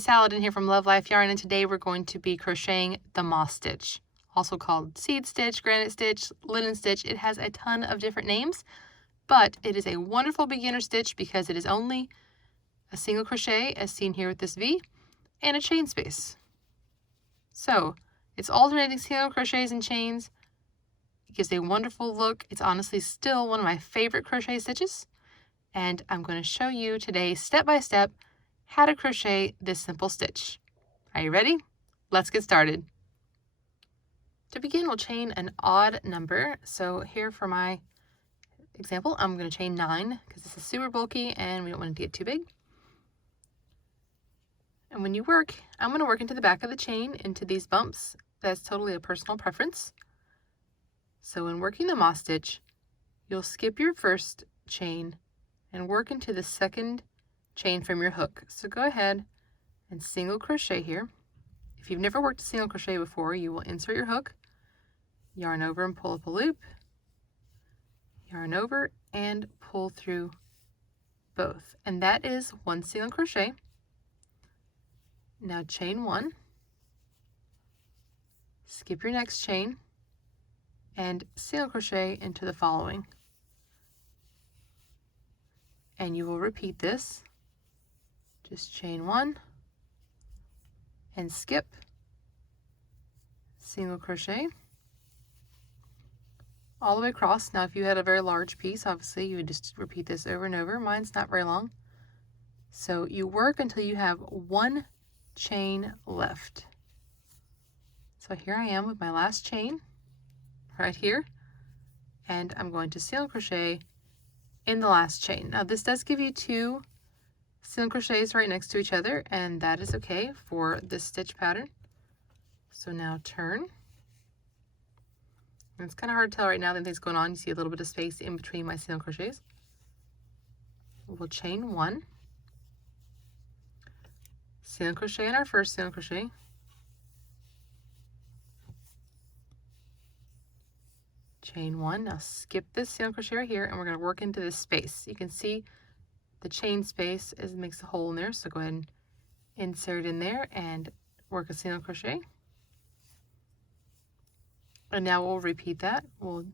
Amanda Saladin here from Love Life Yarn, and today we're going to be crocheting the moss stitch, also called seed stitch, granite stitch, linen stitch. It has a ton of different names, but it is a wonderful beginner stitch because it is only a single crochet, as seen here with this V, and a chain space. So it's alternating single crochets and chains. It gives a wonderful look. It's honestly still one of my favorite crochet stitches, and I'm going to show you today step by step how to crochet this simple stitch. Are you ready? Let's get started. To begin, we'll chain an odd number. So here for my example, I'm going to chain 9 because this is super bulky and we don't want it to get too big. And when you work, I'm going to work into the back of the chain into these bumps. That's totally a personal preference. So when working the moss stitch, you'll skip your first chain and work into the second chain from your hook. So go ahead and single crochet here. If you've never worked a single crochet before, you will insert your hook, yarn over and pull up a loop, yarn over and pull through both. And that is one single crochet. Now chain 1, skip your next chain, and single crochet into the following. And you will repeat this. Just chain 1 and skip, single crochet all the way across. Now if you had a very large piece, obviously you would just repeat this over and over. Mine's not very long. So you work until you have one chain left. So here I am with my last chain right here, and I'm going to single crochet in the last chain. Now this does give you 2 single crochets right next to each other, and that is okay for this stitch pattern. So now turn. And it's kind of hard to tell right now that things going on. You see a little bit of space in between my single crochets. We'll chain 1, single crochet in our first single crochet, chain 1. Now skip this single crochet right here, and we're going to work into this space. You can see the chain space makes a hole in there, so go ahead and insert in there and work a single crochet. And now we'll repeat that. We'll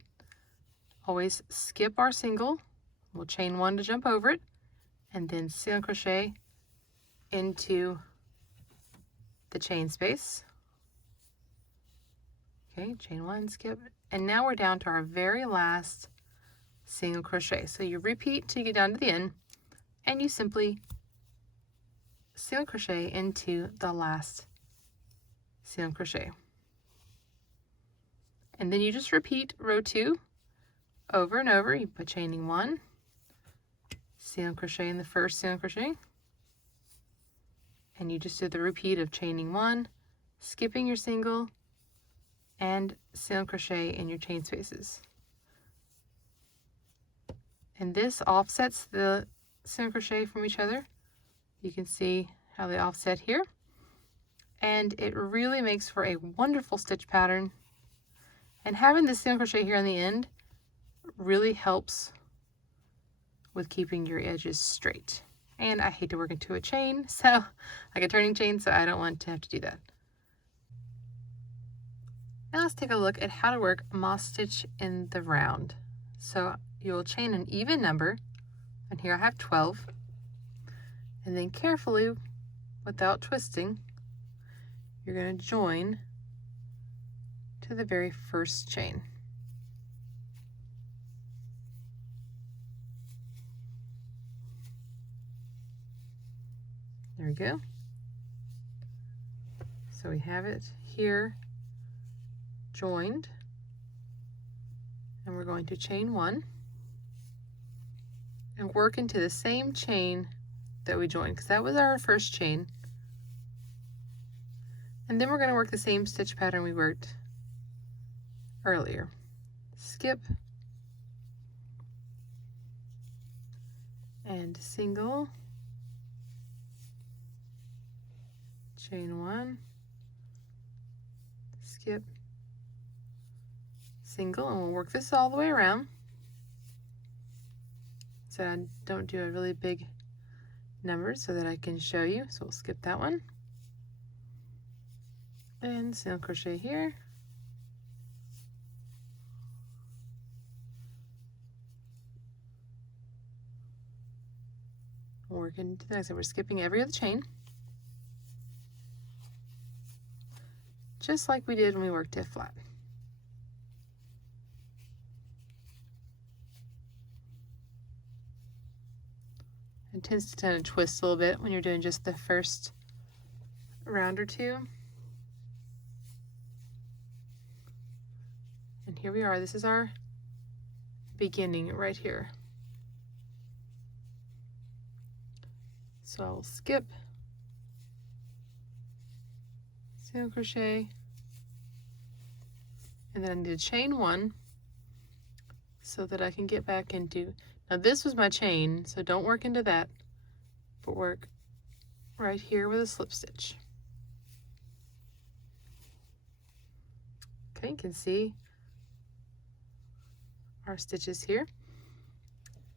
always skip our single, we'll chain 1 to jump over it, and then single crochet into the chain space. Okay, chain 1, skip, and now we're down to our very last single crochet. So you repeat till you get down to the end, and you simply single crochet into the last single crochet. And then you just repeat row 2 over and over. You put chaining 1, single crochet in the first single crochet, and you just do the repeat of chaining 1, skipping your single, and single crochet in your chain spaces. And this offsets the single crochet from each other. You can see how they offset here, and it really makes for a wonderful stitch pattern. And having this single crochet here on the end really helps with keeping your edges straight. And I hate to work into a chain, so like a turning chain, so I don't want to have to do that. Now let's take a look at how to work moss stitch in the round. So you'll chain an even number, and here I have 12, and then carefully, without twisting, you're going to join to the very first chain. There we go. So we have it here joined, and we're going to chain 1 and work into the same chain that we joined, because that was our first chain. And then we're going to work the same stitch pattern we worked earlier. Skip and single, chain 1, skip, single, and we'll work this all the way around so I don't do a really big number so that I can show you. So we'll skip that one, and single crochet here. Working to the next, so we're skipping every other chain, just like we did when we worked it flat. It tends to kind of twist a little bit when you're doing just the first round or two. And here we are. This is our beginning right here. So I will skip, single crochet, and then I need to chain one so that I can get back into, now this was my chain, so don't work into that, but work right here with a slip stitch. Okay, you can see our stitches here.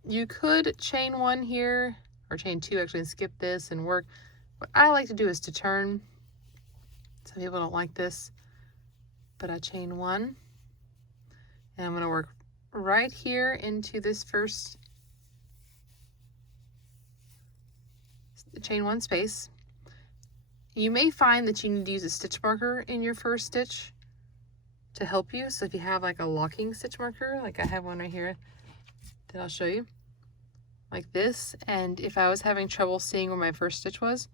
You could chain one here, or chain two actually, and skip this and work. What I like to do is to turn. Some people don't like this, but I chain one, and I'm going to work right here into this first chain one space. You may find that you need to use a stitch marker in your first stitch to help you. So if you have like a locking stitch marker, like I have one right here that I'll show you, like this, and if I was having trouble seeing where my first stitch was,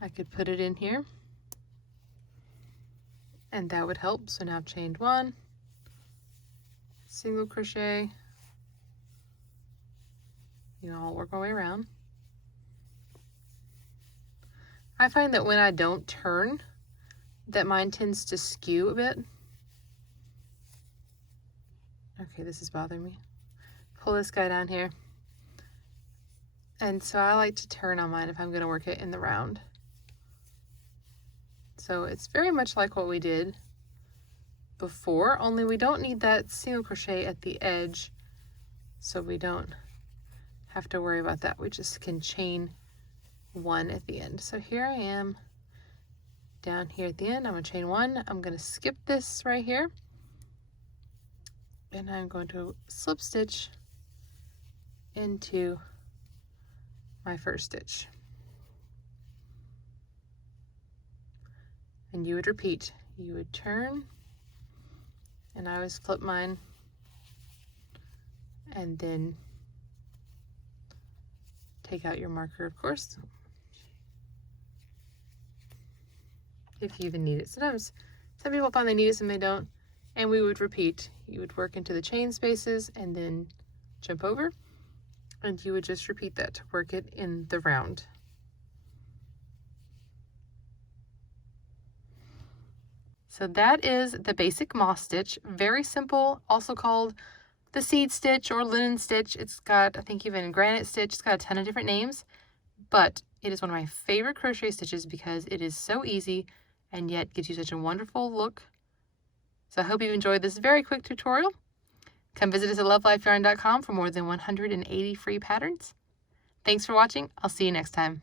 I could put it in here and that would help. So now I've chained one, single crochet, I'll work my way around. I find that when I don't turn, that mine tends to skew a bit. Okay, this is bothering me. Pull this guy down here. And so I like to turn on mine if I'm going to work it in the round. So it's very much like what we did before, only we don't need that single crochet at the edge, so we don't have to worry about that. We just can chain one at the end. So here I am down here at the end. I'm going to chain one. I'm going to skip this right here, and I'm going to slip stitch into my first stitch. And you would repeat. You would turn, and I always flip mine, and then take out your marker, of course, if you even need it. Sometimes some people find they need it, some they don't, and we would repeat. You would work into the chain spaces and then jump over, and you would just repeat that to work it in the round. So that is the basic moss stitch. Very simple, also called the seed stitch or linen stitch. It's got, I think, even granite stitch. It's got a ton of different names, but it is one of my favorite crochet stitches because it is so easy and yet gives you such a wonderful look. So I hope you enjoyed this very quick tutorial. Come visit us at love.life.yarn.com for more than 180 free patterns. Thanks for watching. I'll see you next time.